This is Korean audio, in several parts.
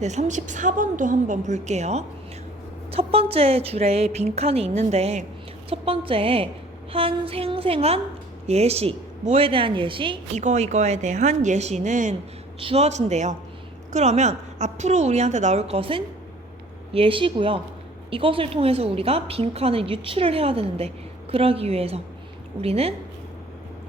네, 34번도 한번 볼게요. 첫 번째 줄에 빈칸이 있는데 첫 번째에 한 생생한 예시, 뭐에 대한 예시? 이거에 대한 예시는 주어진대요. 그러면 앞으로 우리한테 나올 것은 예시고요. 이것을 통해서 우리가 빈칸을 유출을 해야 되는데 그러기 위해서 우리는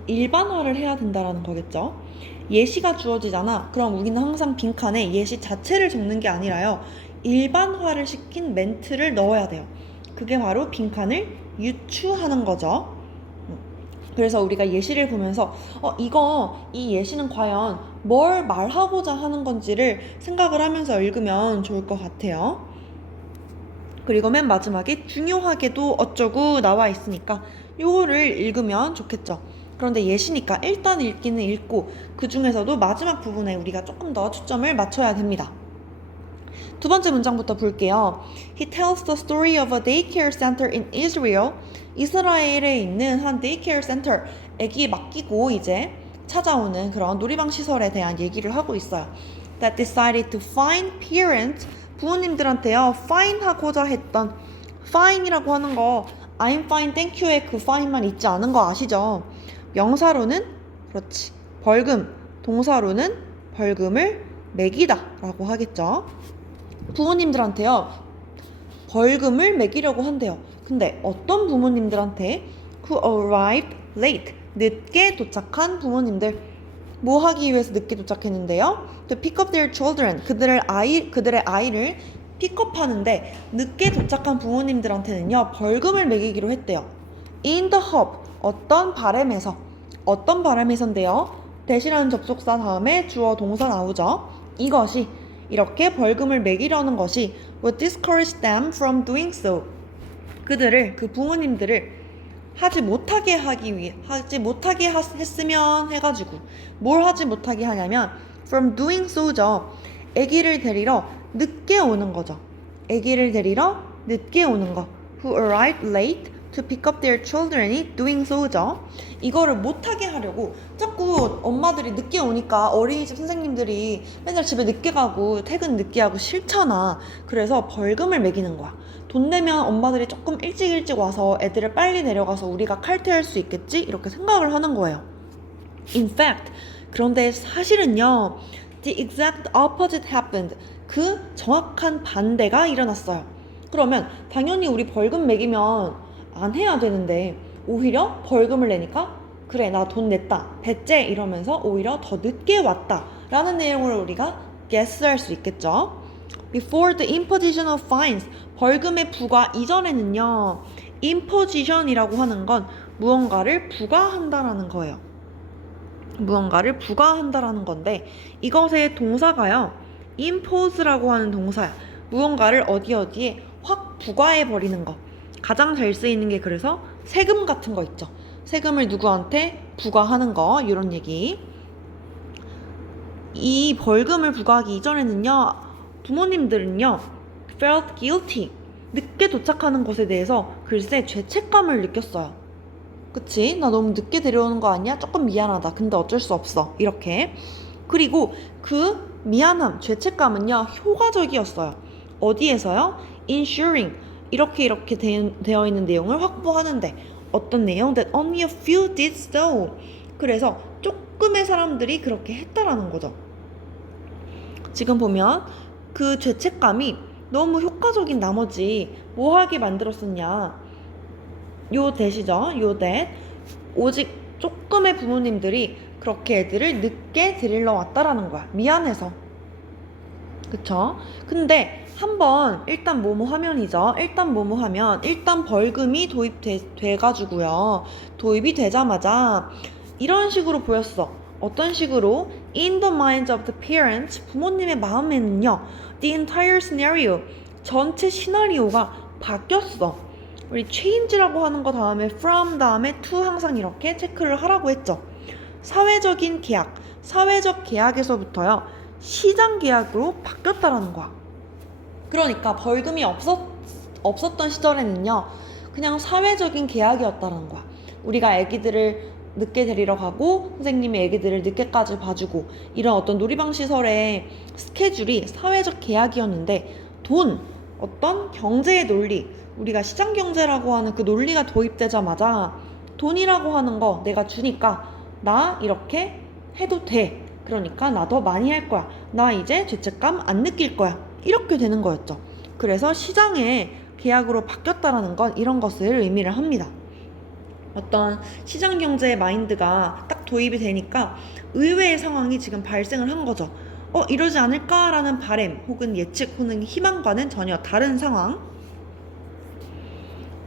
일반화를 해야 된다는 거겠죠. 예시가 주어지잖아. 그럼 우리는 항상 빈칸에 예시 자체를 적는 게 아니라요. 일반화를 시킨 멘트를 넣어야 돼요. 그게 바로 빈칸을 유추하는 거죠. 그래서 우리가 예시를 보면서 이 예시는 과연 뭘 말하고자 하는 건지를 생각을 하면서 읽으면 좋을 것 같아요. 그리고 맨 마지막에 중요하게도 어쩌고 나와 있으니까 요거를 읽으면 좋겠죠. 그런데 예시니까 일단 읽기는 읽고 그 중에서도 마지막 부분에 우리가 조금 더 초점을 맞춰야 됩니다. 두 번째 문장부터 볼게요. He tells the story of a daycare center in Israel. 이스라엘에 있는 한 daycare center, 애기 맡기고 이제 찾아오는 그런 놀이방 시설에 대한 얘기를 하고 있어요. That decided to find parents. 부모님들한테요, fine 하고자 했던 fine이라고 하는 거 I'm fine, thank you의 그 fine만 있지 않은 거 아시죠? 명사로는 그렇지, 벌금, 동사로는 벌금을 매기다 라고 하겠죠. 부모님들한테요, 벌금을 매기려고 한대요. 근데 어떤 부모님들한테? Who arrived late, 늦게 도착한 부모님들. 뭐 하기 위해서 늦게 도착했는데요? To pick up their children, 그들의 아이를 픽업하는데 늦게 도착한 부모님들한테는요, 벌금을 매기기로 했대요. In the hope, 어떤 바람에서인데요? 대시라는 접속사 다음에 주어 동사 나오죠. 이것이 이렇게 벌금을 매기려는 것이 would discourage them from doing so. 그 부모님들을 하지 못하게 했으면 해가지고 뭘 하지 못하게 하냐면 from doing so죠. 아기를 데리러 늦게 오는 거죠. 아기를 데리러 늦게 오는 거. Who arrived late to pick up their children이 doing so죠. 이거를 못하게 하려고 자꾸 엄마들이 늦게 오니까 어린이집 선생님들이 맨날 집에 늦게 가고 퇴근 늦게 하고 싫잖아. 그래서 벌금을 매기는 거야. 돈 내면 엄마들이 조금 일찍 와서 애들을 빨리 내려가서 우리가 칼퇴할 수 있겠지? 이렇게 생각을 하는 거예요. In fact, 그런데 사실은요, the exact opposite happened. 그 정확한 반대가 일어났어요. 그러면 당연히 우리 벌금 매기면 안 해야 되는데 오히려 벌금을 내니까 그래, 나 돈 냈다, 배째 이러면서 오히려 더 늦게 왔다 라는 내용을 우리가 guess할 수 있겠죠. Before the imposition of fines, 벌금의 부과 이전에는요, imposition이라고 하는 건 무언가를 부과한다라는 거예요. 무언가를 부과한다라는 건데 이것의 동사가요, impose라고 하는 동사야. 무언가를 어디에 확 부과해버리는 거. 가장 잘 쓰이는 게 그래서 세금 같은 거 있죠. 세금을 누구한테 부과하는 거, 이런 얘기. 이 벌금을 부과하기 이전에는요, 부모님들은요, felt guilty, 늦게 도착하는 것에 대해서 글쎄 죄책감을 느꼈어요. 그치? 나 너무 늦게 데려오는 거 아니야? 조금 미안하다. 근데 어쩔 수 없어. 이렇게. 그리고 그 미안함, 죄책감은요, 효과적이었어요. 어디에서요? Ensuring, 이렇게 되어 있는 내용을 확보하는데 어떤 내용? That only a few did so. 그래서 조금의 사람들이 그렇게 했다라는 거죠. 지금 보면 그 죄책감이 너무 효과적인 나머지 뭐 하게 만들었었냐, 요 대시죠. 요 that. 오직 조금의 부모님들이 그렇게 애들을 늦게 데리러 왔다라는 거야. 미안해서. 그쵸? 근데 한번 일단 뭐뭐 하면이죠. 일단 벌금이 도입돼가지고요. 도입이 되자마자 이런 식으로 보였어. 어떤 식으로? In the minds of the parents, 부모님의 마음에는요, the entire scenario, 전체 시나리오가 바뀌었어. 우리 change라고 하는 거 다음에 from 다음에 to 항상 이렇게 체크를 하라고 했죠. 사회적 계약에서부터요, 시장 계약으로 바뀌었다라는 거야. 그러니까 벌금이 없었던 시절에는요, 그냥 사회적인 계약이었다라는 거야. 우리가 애기들을 늦게 데리러 가고 선생님이 애기들을 늦게까지 봐주고 이런 어떤 놀이방시설의 스케줄이 사회적 계약이었는데 돈, 어떤 경제의 논리, 우리가 시장경제라고 하는 그 논리가 도입되자마자 돈이라고 하는 거 내가 주니까 나 이렇게 해도 돼. 그러니까 나 더 많이 할 거야. 나 이제 죄책감 안 느낄 거야. 이렇게 되는 거였죠. 그래서 시장의 계약으로 바뀌었다라는 건 이런 것을 의미를 합니다. 어떤 시장 경제의 마인드가 딱 도입이 되니까 의외의 상황이 지금 발생을 한 거죠. 이러지 않을까라는 바람 혹은 예측 혹은 희망과는 전혀 다른 상황.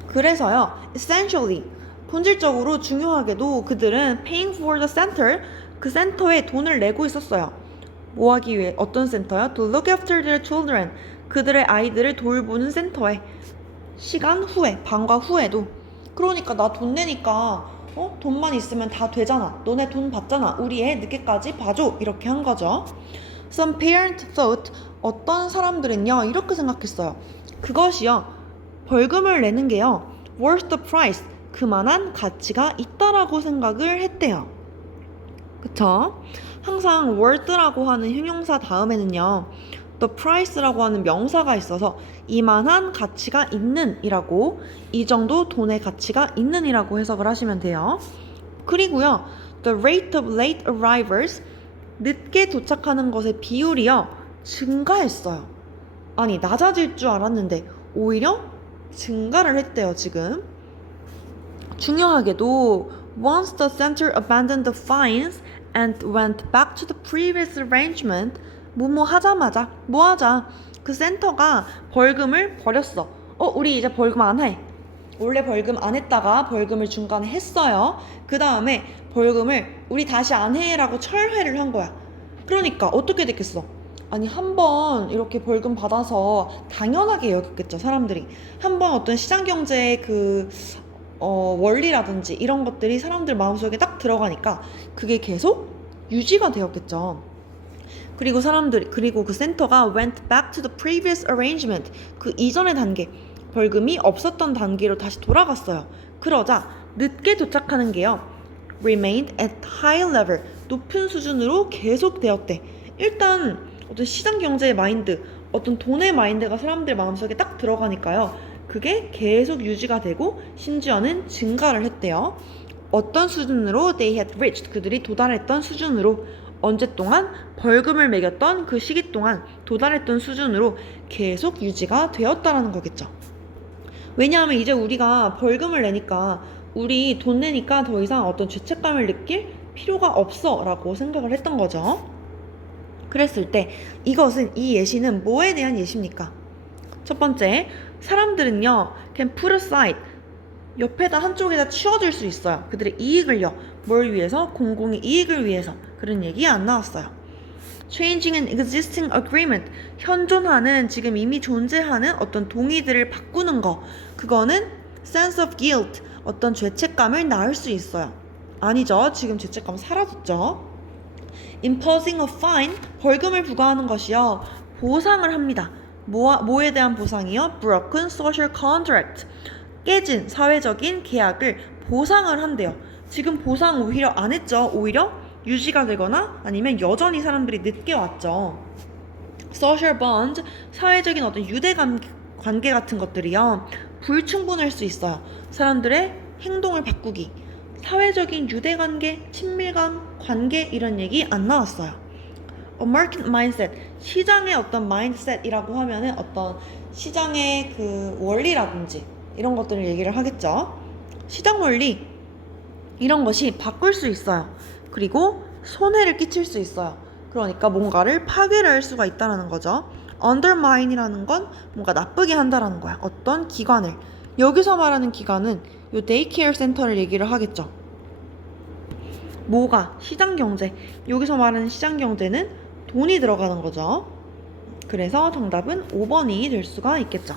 그래서요, essentially 본질적으로 중요하게도 그들은 paying for the center, 그 센터에 돈을 내고 있었어요. 뭐 하기 위해? 어떤 센터요? To look after their children, 그들의 아이들을 돌보는 센터에 시간 후에, 방과 후에도. 그러니까 나 돈 내니까 돈만 있으면 다 되잖아. 너네 돈 받잖아. 우리 애 늦게까지 봐줘. 이렇게 한 거죠. Some parent thought, 어떤 사람들은요 이렇게 생각했어요. 그것이요 벌금을 내는 게요 worth the price, 그만한 가치가 있다라고 생각을 했대요. 그쵸? 항상 worth라고 하는 형용사 다음에는요 the price라고 하는 명사가 있어서 이만한 가치가 있는 이라고, 이 정도 돈의 가치가 있는 이라고 해석을 하시면 돼요. 그리고요 the rate of late arrivals, 늦게 도착하는 것의 비율이요 증가했어요. 아니 낮아질 줄 알았는데 오히려 증가를 했대요. 지금 중요하게도 once the center abandoned the fines and went back to the previous arrangement, 뭐뭐 하자마자 뭐 하자, 그 센터가 벌금을 버렸어. 우리 이제 벌금 안 해. 원래 벌금 안 했다가 벌금을 중간에 했어요. 그 다음에 벌금을 우리 다시 안 해라고 철회를 한 거야. 그러니까 어떻게 됐겠어? 아니 한 번 이렇게 벌금 받아서 당연하게 여겼겠죠. 사람들이 한 번 어떤 시장경제의 그 원리라든지 이런 것들이 사람들 마음속에 딱 들어가니까 그게 계속 유지가 되었겠죠. 그리고 그 센터가 went back to the previous arrangement, 그 이전의 단계, 벌금이 없었던 단계로 다시 돌아갔어요. 그러자 늦게 도착하는 게요 remained at high level, 높은 수준으로 계속 되었대. 일단 어떤 시장 경제의 마인드, 어떤 돈의 마인드가 사람들 마음속에 딱 들어가니까요 그게 계속 유지가 되고 심지어는 증가를 했대요. 어떤 수준으로? They had reached, 그들이 도달했던 수준으로. 언제 동안? 벌금을 매겼던 그 시기 동안 도달했던 수준으로 계속 유지가 되었다라는 거겠죠. 왜냐하면 이제 우리가 벌금을 내니까, 우리 돈 내니까 더 이상 어떤 죄책감을 느낄 필요가 없어 라고 생각을 했던 거죠. 그랬을 때 이 예시는 뭐에 대한 예시입니까? 첫 번째, 사람들은요 can put aside, 옆에다 한쪽에다 치워줄 수 있어요. 그들의 이익을요. 뭘 위해서? 공공의 이익을 위해서. 그런 얘기 안 나왔어요. Changing an existing agreement, 현존하는, 지금 이미 존재하는 어떤 동의들을 바꾸는 거, 그거는 sense of guilt, 어떤 죄책감을 낳을 수 있어요. 아니죠. 지금 죄책감 사라졌죠. Imposing a fine, 벌금을 부과하는 것이요 보상을 합니다. 뭐에 대한 보상이요? Broken social contract, 깨진 사회적인 계약을 보상을 한대요. 지금 보상 오히려 안 했죠. 오히려 유지가 되거나 아니면 여전히 사람들이 늦게 왔죠. Social bond, 사회적인 어떤 유대 관계 같은 것들이요 불충분할 수 있어요. 사람들의 행동을 바꾸기, 사회적인 유대관계, 친밀감, 관계, 이런 얘기 안 나왔어요. A market mindset, 시장의 어떤 mindset이라고 하면은 어떤 시장의 그 원리라든지 이런 것들을 얘기를 하겠죠. 시장 원리, 이런 것이 바꿀 수 있어요. 그리고 손해를 끼칠 수 있어요. 그러니까 뭔가를 파괴를 할 수가 있다는 거죠. undermine이라는 건 뭔가 나쁘게 한다라는 거야. 어떤 기관을. 여기서 말하는 기관은 요 데이케어 센터를 얘기를 하겠죠. 뭐가? 시장경제. 여기서 말하는 시장경제는 돈이 들어가는 거죠. 그래서 정답은 5번이 될 수가 있겠죠.